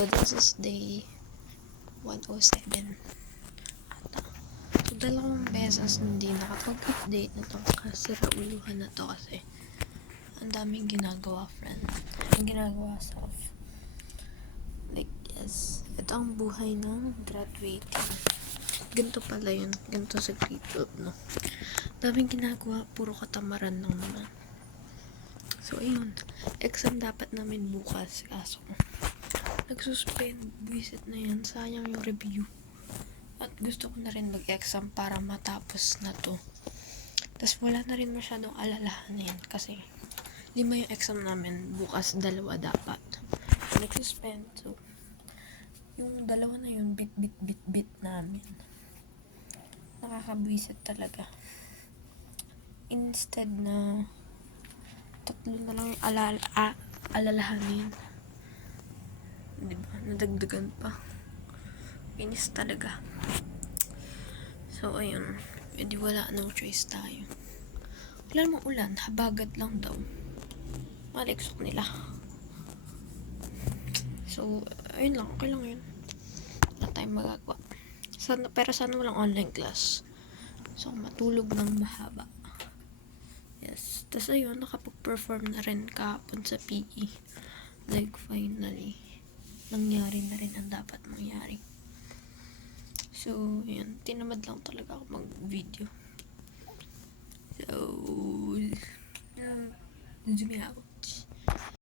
So, this is day 107. So, 2 beses hindi nakapag-update na to kasi rauluhan na to kasi ang daming ginagawa, friend. Ang ginagawa like, yes, ito ang buhay ng graduating. Ganito pala yun. Ganito sa grade 12, no? Daming ginagawa, puro katamaran lang naman. So, ayun. Exam dapat namin bukas. Kaso, nagsuspend. Buisit na yan. Sayang yung review. At gusto ko na rin mag-exam para matapos na to. Tapos wala na rin masyadong alalahanin. Kasi, 5 yung exam namin. Bukas 2 dapat. Nagsuspend. So, yung 2 na yun, bit namin. Nakakabwisit talaga. Instead na 3 na lang yung alalahanin. Diba? Nadagdagan pa. Inis talaga. So, ayun. Edi wala, no choice tayo. Wala namang ulan. Habagat lang daw. Maliksok nila. So, ayun lang. Okay lang yun. Wala tayong magagawa. Pero sana walang online class. So, matulog ng mahaba. Yes. Tapos ayun, nakapag-perform na rin kahapon sa PE. Like, finally, nangyari na rin ang dapat mangyari. So, yun. Tinamad lang talaga ako mag-video. So, zoom out.